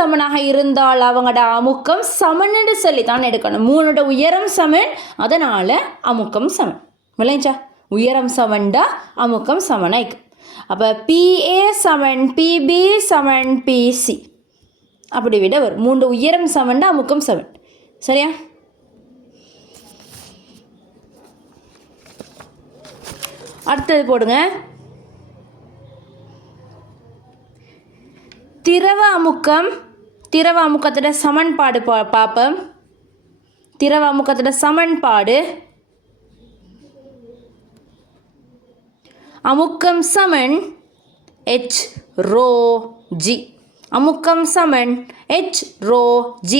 சமனாக இருந்தால் அவங்களோட அமுக்கம் சமன்னு சொல்லி தான் எடுக்கணும். 3 உயரம் சமன், அதனால் அமுக்கம் சமன். விளைஞ்சா உயரம் சமன்டா அமுக்கம் சமனாய்க்கு. அப்போ PA சமன் PB சமன் PC அப்படி விட வரும். 3 உயரம் சமன்டா அமுக்கம் சமன். சரியா? அடுத்தது போடுங்க. திரவ அமுக்கத்தோட சமன்பாடு பார்ப்போம். திரவ அமுக்கத்தோட சமன்பாடு அமுக்கம் சமன் H ρg. அமுக்கம் சமன் H ρg.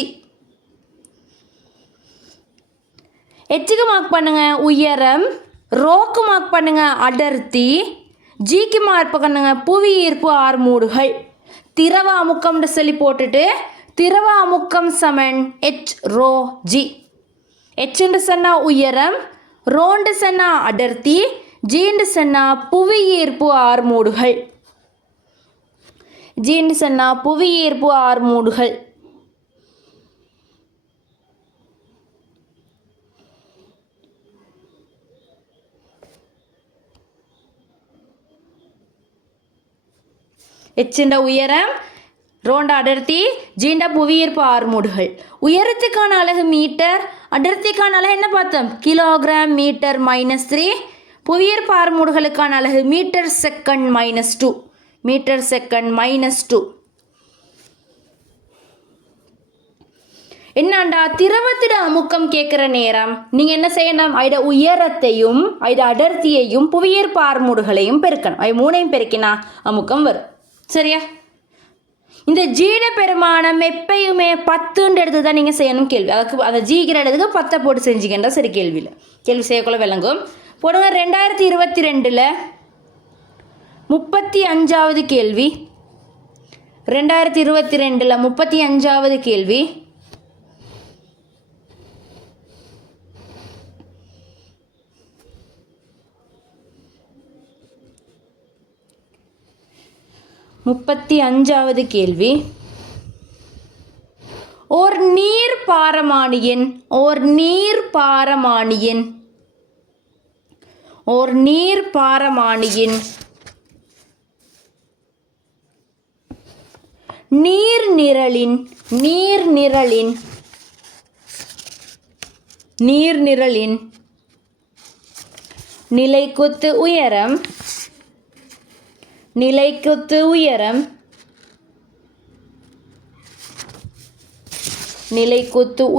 Hக்கு மார்க் பண்ணுங்க உயரம், ரோக்கு மார்க் பண்ணுங்க அடர்த்தி, ஜிக்கு மார்க் பண்ணுங்க புவி ஈர்ப்பு ஆர்மூடுகள். திரவ அமுக்கம்னு சொல்லி போட்டுட்டு திரவ அமுக்கம் சமன் H ρg. Hன்னு சொன்னா உயரம், ரோன்னு சொன்னா அடர்த்தி, ஜின்னு சொன்னா புவி ஈர்ப்பு ஆர்மூடுகள். ஜின்னு சொன்னா புவி ஈர்ப்பு ஆர்மூடுகள். எச்சுண்ட உயரம், ரோண்ட அடர்த்தி, ஜீண்ட புவியீர்ப்பு ஆர்மூடுகள். உயரத்துக்கான அலகு மீட்டர், அடர்த்திக்கான அலகு என்ன பார்த்தோம்? Kilogram metre -3. புவியீர்ப்பு ஆர்மூடுகளுக்கான அலகு மீட்டர் செகண்ட் -2. Metre second -2. என்னண்டா திரவத்திட அமுக்கம் கேட்குற நேரம் நீங்கள் என்ன செய்யணும்? அதோட உயரத்தையும் அதோட அடர்த்தியையும் புவியீர்ப்பு ஆர்மூடுகளையும் பெருக்கணும். அது 3ஐயும் பெருக்கினா அமுக்கம் வரும். சரியா? இந்த ஜீட பெருமானம் எப்பயுமே 10 எடுத்து தான் நீங்கள் செய்யணும் கேள்வி. அதுக்கு அந்த ஜீக்கிற இடத்துக்கு 10 போட்டு செஞ்சுக்கின்றா சரி. கேள்வியில் கேள்வி செய்யக்குள்ள விளங்கும். போடுங்க. 2022 35வது கேள்வி. 2022 35வது கேள்வி. கேள்வி. ஓர் நீர்ப்பாரமானியின் நீர்நிரலின் நிலைக்குத்து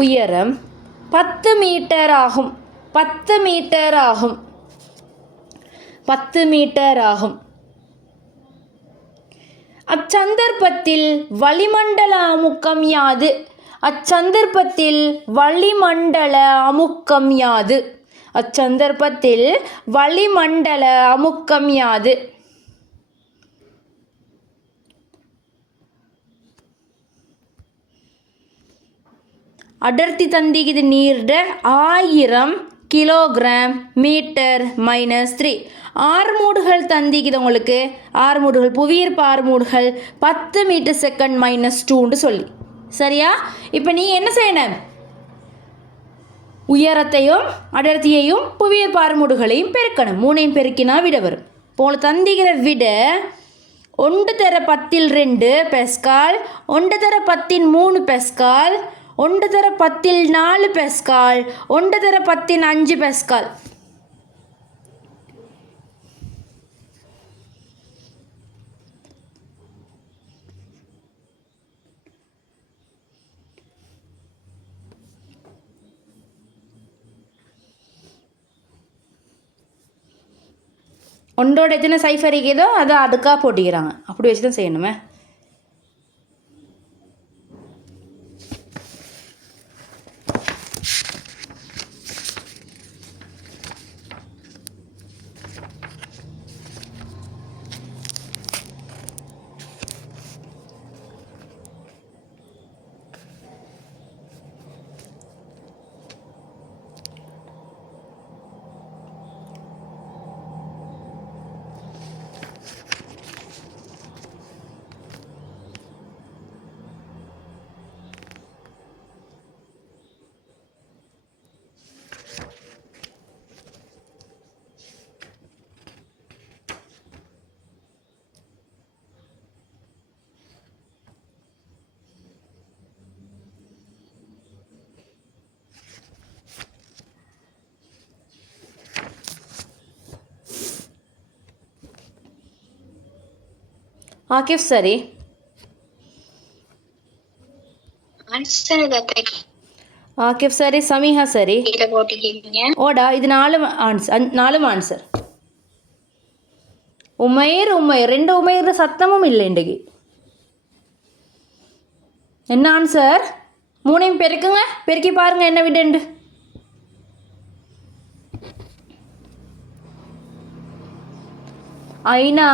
உயரம் 10 மீட்டர் ஆகும். 10 மீட்டர் ஆகும். அச்சந்தர்ப்பத்தில் வளிமண்டல அமுக்கம் யாது? அடர்த்தி தந்திக்குது நீர்ட 1000 கிலோகிராம் மீட்டர் -3. ஆர்மூடுகள் தந்திக்குது உங்களுக்கு. ஆர்மூடுகள் புவியீர்ப்பு ஆர்மூடுகள் 10 மீட்டர் செகண்ட் -2 சொல்லி. சரியா? இப்போ நீ என்ன செய்யணும்? உயரத்தையும் அடர்த்தியையும் புவியீர்ப்பு ஆர்மூடுகளையும் பெருக்கணும். 3ஐயும் பெருக்கினா விட வரும். போல தந்திக்கிற விட 1 தர 10 2 பெஸ்கால், 1 தர 10 3 பெஸ்கால், 1 தர 10 4 பெஸ்கால், 1 தர 10 5 பெஸ்கால். ஒன்றோட எத்தனை சைஃபர் இருக்குதோ அதை அதுக்காக போட்டிக்கிறாங்க. அப்படி வச்சு தான் செய்யணுமே. ஆகிஃப் சரி. ஆகிஃப் சரி, சமீஹா சரி. ஓடா இது 4 ஆன்சர். உமைர் 2 உமைர் சத்தமும் இல்லை இன்றைக்கு. என்ன ஆன்சர்? 3ஐயும் பெருக்குங்க, பெருக்கி பாருங்க என்ன விடண்டு. ஐனா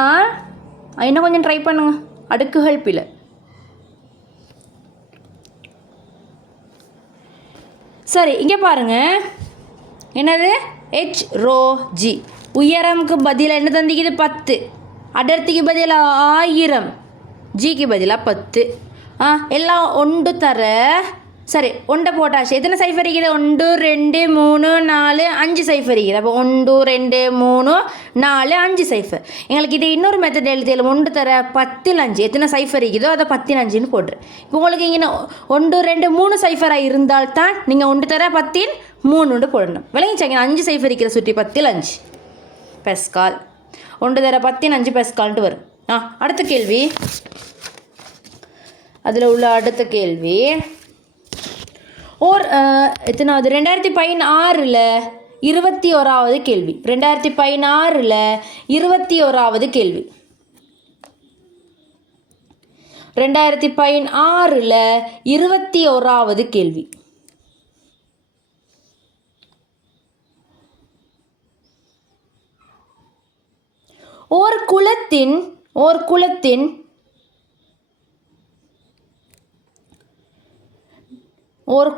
கொஞ்சம் ட்ரை பண்ணுங்க, அடுக்குகள் பிழை. சரி, இங்கே பாருங்க என்னது H ரோ G. உயரமுக்கு பதிலாக என்ன தந்திக்குது 10, அடர்த்திக்கு பதிலாக 1000, ஜிக்கு பதிலாக 10. எல்லாம் ஒன்று தர. சரி, ஒன்றை போட்டாச்சு. எத்தனை சைஃபர் இருக்குது? 1 2 3 4 5 சைஃபர் இருக்குது. அப்போ 1 2 3 4 5 சைஃபர். எங்களுக்கு இது இன்னொரு மெத்தட் எழுதியில் 1 தர 10 5 எத்தனை சைஃபர் இருக்குதோ அதை 10 5ன்னு போட்டுரு. இப்போ உங்களுக்கு இங்கே 1 2 3 சைஃபராக இருந்தால்தான் நீங்கள் 1 தர 10 3 போடணும். விளங்கிச்சாங்க? 5 சைஃபர் இருக்கிற சுற்றி 10 5 பெஸ்கால். 1 தர 10 5 பெஸ்கால்ன்ட்டு வரும். அடுத்த கேள்வி. அதில் உள்ள அடுத்த கேள்வி எத்தனாவது? 2016 21வது கேள்வி. 2016 21வது கேள்வி. 2016 21வது கேள்வி. ஓர்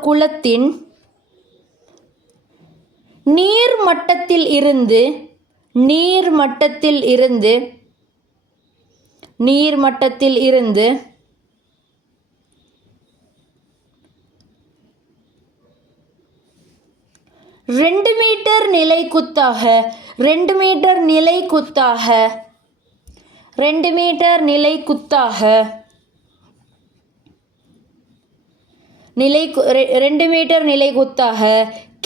குளத்தின் நீர்மட்டத்தில் இருந்து 2 மீட்டர் நிலைக்குத்தாக 2 மீட்டர் நிலைக்குத்தாக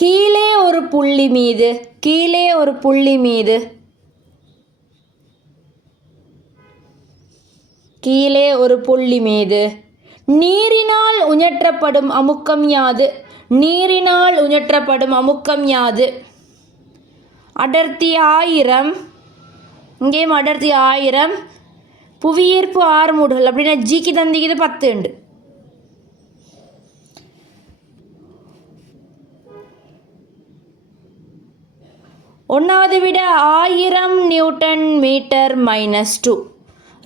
கீழே ஒரு புள்ளி மீது நீரினால் உஞற்றப்படும் அமுக்கம் யாது? அடர்த்தி 1000. இங்கேயும் அடர்த்தி 1000. புவியீர்ப்பு 6 மூடுகள் அப்படின்னா ஜிக்கு தந்திக்குது 10 உண்டு. ஒன்றாவது விட 1000 நியூட்டன் மீட்டர் -2.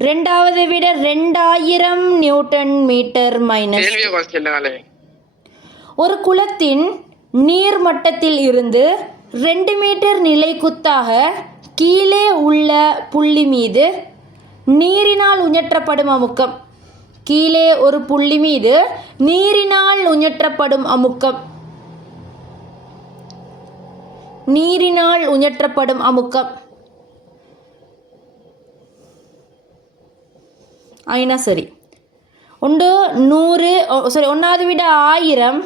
ரெண்டாவது விட 2000 நியூட்டன் மீட்டர் -2. ஒரு குளத்தின் நீர்மட்டத்தில் இருந்து 2 மீட்டர் நிலைக்குத்தாக கீழே உள்ள புள்ளி மீது நீரினால் உஞற்றப்படும் அமுக்கம். கீழே ஒரு புள்ளி மீது நீரினால் உஞற்றப்படும் அமுக்கம். ஐனா சரி. ஒன்றாவது விட 1000,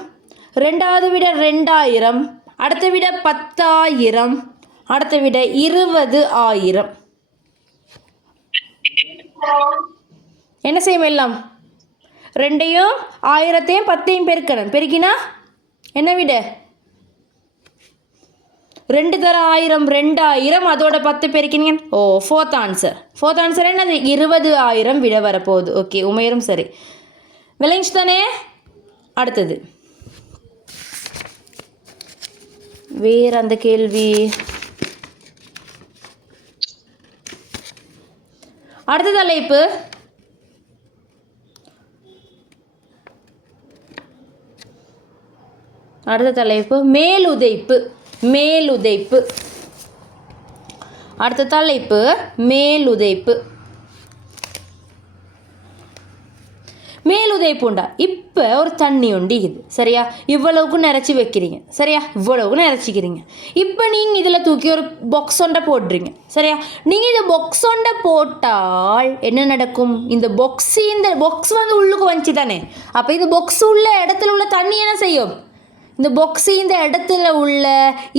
ரெண்டாவது விட 2000, அடுத்த விட 10,000, அடுத்த விட 20,000. என்ன செய்யும்? எல்லாம் 2ஐயும் 1000ஐயும் 10ஐயும் பெருக்கணும். பெருக்கினா என்ன விட? 2 தர 1000 2000, அதோட 10 பெருக்கினீங்க. ஃபோர்த் ஆன்சர் என்னது? 20,000 விட வரப்போகுது. ஓகே, உமையரும் சரி. விளைஞ்சு தானே? அடுத்தது வேறு அந்த கேள்வி. அடுத்த தலைப்பு மேலுதைப்பு. அடுத்த தலைப்பு மேலுதைப்பு. மேலுதைப்புண்டா இப்போ ஒரு தண்ணி உண்டு இது சரியா? இவ்வளவுக்கு நிறச்சி வைக்கிறீங்க சரியா? இவ்வளவுக்கு நிறச்சிக்கிறீங்க. இப்போ நீங்கள் இதில் தூக்கி ஒரு பாக்ஸ் ஒன்றை போடுறீங்க சரியா? நீங்கள் இந்த பாக்ஸ் ஒன்றை போட்டால் என்ன நடக்கும்? இந்த பாக்ஸ் வந்து உள்ளுக்கு வந்துச்சு தானே? அப்போ இந்த பாக்ஸ் உள்ள இடத்துல உள்ள தண்ணி என்ன செய்யும்? இந்த பாக்ஸ் இந்த இடத்துல உள்ள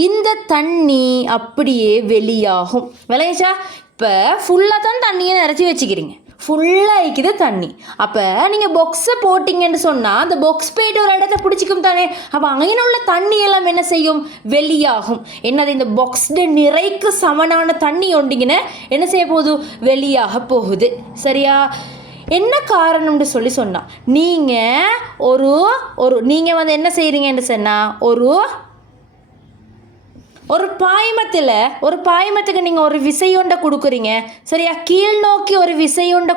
இந்த தண்ணி அப்படியே வெளியாகும். விளையாச்சா? இப்போ ஃபுல்லாக தான் தண்ணியை நிறச்சி வச்சுக்கிறீங்க. ஃபுல்லாக ஆயிக்குது தண்ணி. அப்போ நீங்கள் பாக்ஸை போட்டிங்கன்னு சொன்னால் அந்த பாக்ஸ் போயிட்டு ஒரு இடத்த பிடிச்சிக்கும் தானே. அப்போ அங்கே உள்ள தண்ணி எல்லாம் என்ன செய்யும், வெளியாகும். என்னது, இந்த பாக்ஸு நிறைக்கு சமனான தண்ணி ஒண்டிங்கன்னு என்ன செய்ய போகுது, வெளியாக போகுது. சரியா? என்ன காரணம்னு சொன்னால் நீங்கள் நீங்கள் வந்து என்ன செய்கிறீங்கன்னு சொன்னால் ஒரு பாய்மத்துக்கு நீங்கள் ஒரு விசையொண்டை கொடுக்குறீங்க. சரியா? கீழ் நோக்கி ஒரு விசையொண்டை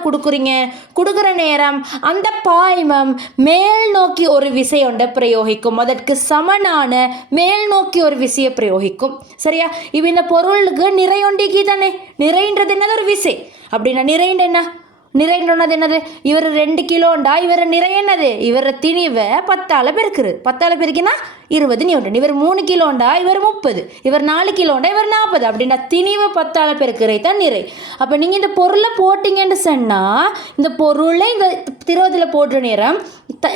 கொடுக்குற நேரம் அந்த பாய்மம் மேல் நோக்கி ஒரு விசையொண்டை பிரயோகிக்கும். அதற்கு சமனான மேல் நோக்கி ஒரு விசையை பிரயோகிக்கும். சரியா? இப்போ இந்த பொருளுக்கு நிறையொண்டிக்கு தானே. நிறைன்றது என்னது, ஒரு விசை. அப்படின்னா நிறைன்ற என்னது, இவர் 2 கிலோண்டா, இவர் நிறை என்னது, இவர் திணிவை 10ஆல் பெருக்குது. 10ஆல் பெருக்கினா 20 நியூட்டன். இவர் 3 கிலோண்டா, இவர் 30. இவர் 4 கிலோண்டா, இவர் 40. அப்படின்னா திணிவை 10ஆல் பெருக்குறது தான் நிறை. அப்போ நீங்கள் இந்த பொருளை போட்டிங்கன்னு சொன்னால் இந்த பொருளை இந்த திரவத்தில் போடுற நேரம்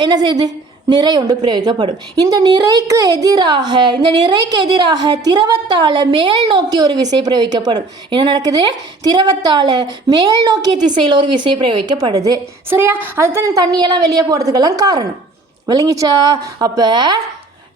என்ன செய்யுது, நிறை ஒன்று பிரயோகிக்கப்படும். இந்த நிறைக்கு எதிராக திரவத்தால் மேல் நோக்கி ஒரு விசை பிரயோகிக்கப்படும். என்ன நடக்குது, திரவத்தால் மேல் நோக்கிய திசையில் ஒரு விசை பிரயோகிக்கப்படுது. சரியா? அதுதான் தண்ணியெல்லாம் வெளியே போகிறதுக்கெல்லாம் காரணம். விளங்கிச்சா? அப்போ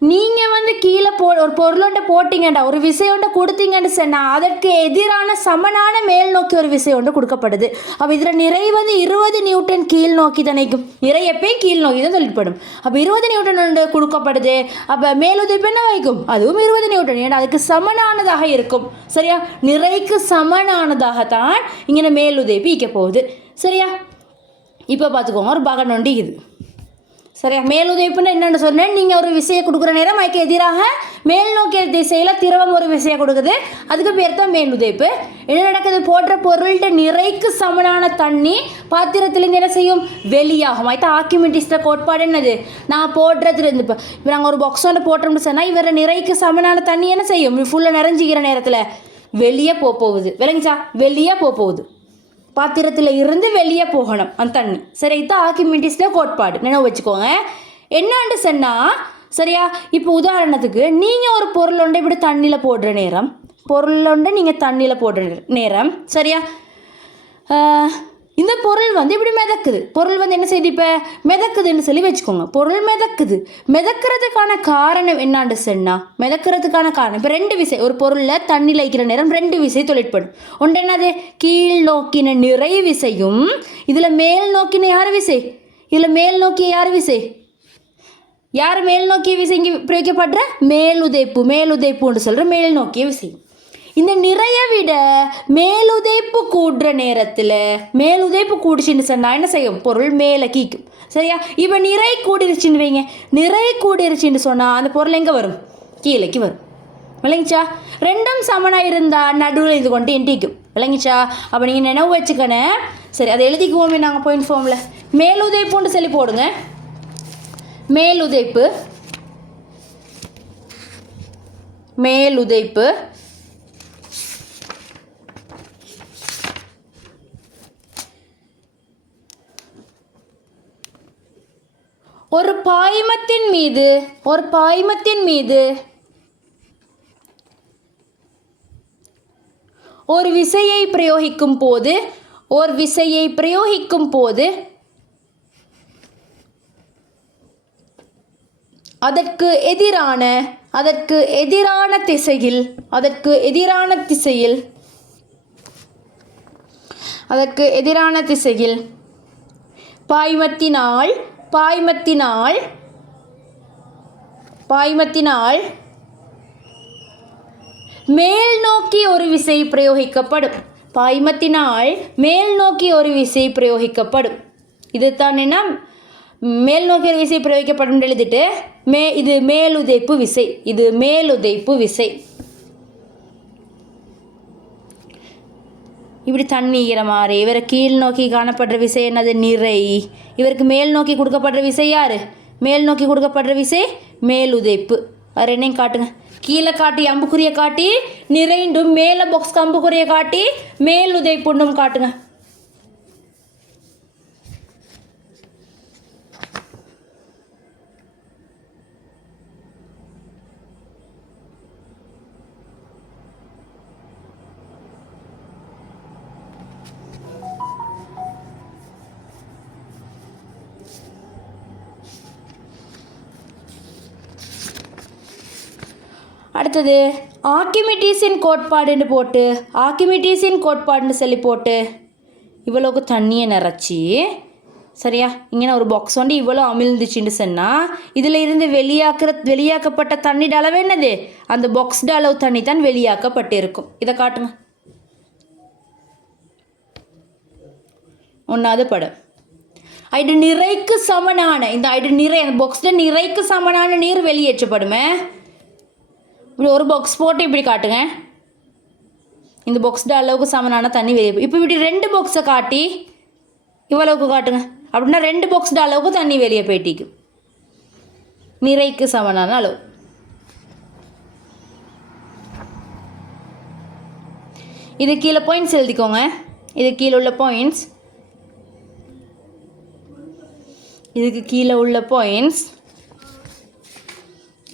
நீங்கள் வந்து கீழே ஒரு பொருளொண்டை போட்டிங்கண்டா, ஒரு விசையொண்டை கொடுத்தீங்கன்னு சொன்னால் அதற்கு எதிரான சமனான மேல் நோக்கி ஒரு விசையொண்டு கொடுக்கப்படுது. அப்போ இதில் நிறை வந்து 20 நியூட்டன் கீழ் நோக்கி தானேக்கும். நிறை எப்பயும் கீழ் நோக்கி தான் சொல்லப்படும். அப்போ 20 நியூட்டன் ஒன்று கொடுக்கப்படுது. அப்போ மேலுதைப்பு என்ன வைக்கும், அதுவும் 20 நியூட்டன். ஏன்னா அதுக்கு சமனானதாக இருக்கும். சரியா? நிறைக்கு சமனானதாகத்தான் இங்கே மேலுதைப்பு ஈக்க போகுது. சரியா? இப்போ பார்த்துக்கோங்க, ஒரு பகன் ஒண்டி இது. சரியா? மேலுதைப்புன்னு என்னென்னு சொன்னேன், நீங்கள் ஒரு விசையை கொடுக்குற நேரம் அதுக்கு எதிராக மேல் நோக்கிய திசையில் திரவம் ஒரு விசையை கொடுக்குது. அதுக்கு பேர் தான் மேலுதைப்பு. என்ன நடக்குது, போடுற பொருள்கிட்ட நிறைக்கு சமனான தண்ணி பாத்திரத்துலேருந்து என்ன செய்யும், வெளியாகும். அதுதான் ஆர்க்கிமிடிஸோட கோட்பாடு. என்னது, நான் போடுறதுல இருந்து இப்போ நாங்கள் ஒரு பாக்ஸோட போட்டோம்னு சொன்னால் இவர நிறைக்கு சமனான தண்ணி என்ன செய்யும், ஃபுல்லாக நிறைஞ்சிக்கிற நேரத்தில் வெளியே போகுது. விளங்கிச்சா? வெளியே போகுது. பாத்திரத்தில் இருந்து வெளியே போகணும் அந்த தண்ணி. சரி, இதுதான் ஆர்க்கிமிடிஸோட கோட்பாடு. நினைவு வச்சுக்கோங்க. என்னான்னு சொன்னால், சரியா, இப்போ உதாரணத்துக்கு நீங்கள் ஒரு பொருளொண்டை இப்படி தண்ணியில் போடுற நேரம் சரியா, இந்த பொருள் வந்து இப்படி மிதக்குது. பொருள் வந்து என்ன செய்யுது, இப்போ மிதக்குதுன்னு சொல்லி வச்சுக்கோங்க. பொருள் மிதக்கிறதுக்கான காரணம் என்னான்னு சொன்னால், மிதக்கிறதுக்கான காரணம் இப்போ 2 விசை. ஒரு பொருளில் தண்ணியில் வைக்கிற நேரம் 2 விசை தொழிற்படும். ஒன்று என்னது, கீழ் நோக்கின நிறை விசையும், இதில் மேல் நோக்கின யார் விசை, இதில் மேல் நோக்கிய யார் விசை, யார் மேல் நோக்கிய விசை இங்கே பிரயோகிக்கப்படுற மேலுதைப்புன்னு சொல்கிற மேல் நோக்கிய விசை. இந்த நிறைய விட மேலுதைப்பு கூடுற நேரத்தில் மேலுதைப்பு கூடிச்சுன்னு சொன்னால் என்ன செய்யும், பொருள் மேலே கீக்கும். சரியா? இப்போ நிறை கூடிருச்சுன்னு வைங்க. நிறை கூடிருச்சுன்னு சொன்னால் அந்த பொருள் எங்கே வரும், கீழேக்கு வரும். விளங்கிச்சா? ரெண்டும் சமனாக இருந்தால் நடுவில் இது கொண்டு எண்டிக்கும். விளங்கிச்சா? அப்போ நீங்கள் நினைவு வச்சுக்கணும். சரி, அதை எழுதிக்குவோமே நாங்கள் பாயிண்ட் ஃபார்மில். மேலுதைப்புன்னு சொல்லி போடுங்க. மேலுதைப்பு ஒரு பாய்மத்தின் மீது ஒரு விசையை பிரயோகிக்கும் போது அதற்கு எதிரான திசையில் பாய்மத்தினால் மேல் நோக்கி ஒரு விசை பிரயோகிக்கப்படும். இது தான் என்ன, மேல் நோக்கி ஒரு விசை பிரயோகிக்கப்படும் எழுதிட்டு இது மேலுதைப்பு விசை. இப்படி தண்ணீர மாதிரி இவரை கீழ் நோக்கி காணப்படுற விசை என்னது, நிறை. இவருக்கு மேல் நோக்கி கொடுக்கப்படுற விசை யார், மேல் நோக்கி கொடுக்கப்படுற விசை மேலுதைப்பு. அது என்னையும் காட்டுங்க. கீழே காட்டி அம்புக்குறியை காட்டி நிறைண்டும், மேலே பாக்ஸ்க்கு அம்புக்குறியை காட்டி மேலுதைப்புன்னும் காட்டுங்க. அடுத்தது ஆர்க்கிமிடீஸின் கோட்பாடுன்னு போட்டு ஆர்க்கிமிடீஸின் கோட்பாடுன்னு சொல்லி போட்டு இவ்வளோக்கு தண்ணியை நிறச்சி சரியா இங்கே ஒரு பாக்ஸ் வந்து இவ்வளோ அமிழ்ந்துச்சுன்னு சொன்னால் இதில் இருந்து வெளியாக்கப்பட்ட தண்ணியோட அளவு என்னது அந்த பாக்ஸ்ட அளவு தண்ணி தான் வெளியாக்கப்பட்டு இருக்கும். இதை காட்டுங்க. 1வது படம். ஐடு நிறைக்கு சமனான இந்த ஐடு நிறை அந்த பாக்ஸில் நிறைக்கு சமனான நீர் வெளியேற்றப்படுமே. இப்படி ஒரு பாக்ஸ் போட்டு இப்படி காட்டுங்க. இந்த பாக்ஸ்ட அளவுக்கு சமனான தண்ணி வெளியே இப்போ இப்படி 2 பாக்ஸை காட்டி இவ்வளவுக்கு காட்டுங்க. அப்படின்னா 2 பாக்ஸ்ட அளவுக்கு தண்ணி வெளியே போயிட்டிக்கு நிறைக்கு சமனான அளவு. இது கீழே பாயிண்ட்ஸ் எழுதிக்கோங்க. இது கீழே உள்ள பாயிண்ட்ஸ், இதுக்கு கீழே உள்ள பாயிண்ட்ஸ்.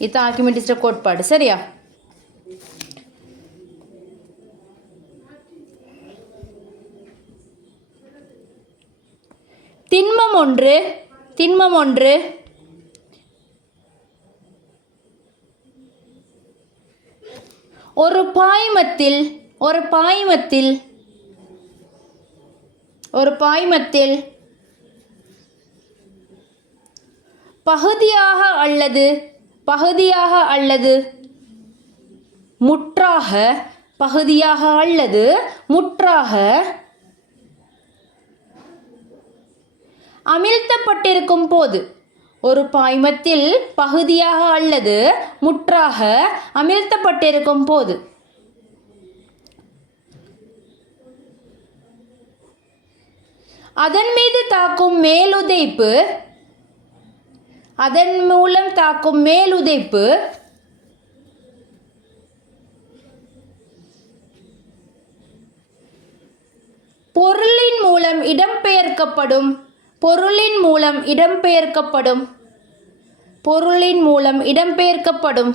இது ஆர்க்கிமிடிஸோட கோட்பாடு. சரியா? திண்மம் ஒன்று ஒரு பாய்மத்தில் பகுதியாக அல்லது முற்றாக அமிழ்த்தப்பட்டிருக்கும் போது ஒரு பாய்மத்தில் பகுதியாக அல்லது முற்றாக அமிழ்த்தப்பட்டிருக்கும் போது அதன் மூலம் தாக்கும் மேலுதைப்பு பொருளின் மூலம் இடம்பெயர்க்கப்படும்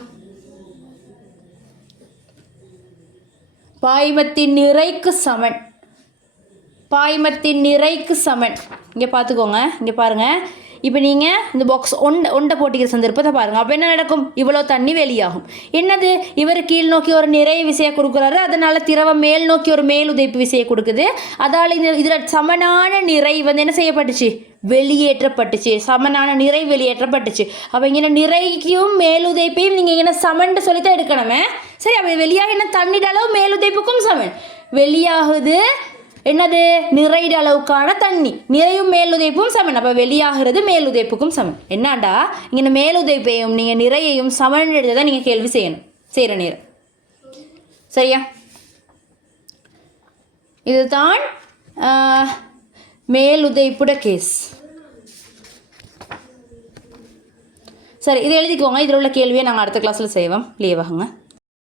பாய்மத்தின் நிறைக்கு சமன். இங்கே பார்த்துக்கோங்க. இங்கே பாருங்கள். இப்போ நீங்கள் இந்த பாக்ஸ் ஒண்டை போட்டிக்கிற சந்தர்ப்பத்தை பாருங்கள். அப்போ என்ன நடக்கும்? இவ்வளோ தண்ணி வெளியாகும். என்னது? இவர் கீழ் நோக்கி ஒரு நிறைய விசையை கொடுக்குறாரு. அதனால் திரவம் மேல் நோக்கி ஒரு மேலுதைப்பு விசையை கொடுக்குது. அதால் இதில் சமனான நிறை என்ன செய்யப்பட்டுச்சு? வெளியேற்றப்பட்டுச்சு. சமனான நிறை வெளியேற்றப்பட்டுச்சு. அப்போ இங்கே நிறைக்கும் மேலுதைப்பையும் நீங்கள் இங்கே சமன்ட்டு சொல்லித்தான் எடுக்கணுமே. சரி, அப்போ வெளியாக என்ன தண்ணீர் அளவு மேலுதைப்புக்கும் சமன் வெளியாகுது. என்னது? நிறைய அளவுக்கான தண்ணி நிறையும் மேலுதைப்பும் சமன். அப்போ வெளியாகிறது மேலுதைப்புக்கும் சமன். என்னடா இங்கே மேலுதைப்பையும் நீங்கள் நிறையையும் சமன் எடுத்ததான் நீங்கள் கேள்வி செய்கிற நேரம். சரியா? இதுதான் மேலுதைப்புட கேஸ். சரி, இதை எழுதிக்கோங்க. இதில் உள்ள கேள்வியை நாங்கள் அடுத்த கிளாஸில் செய்வோம். லீவாகுங்க.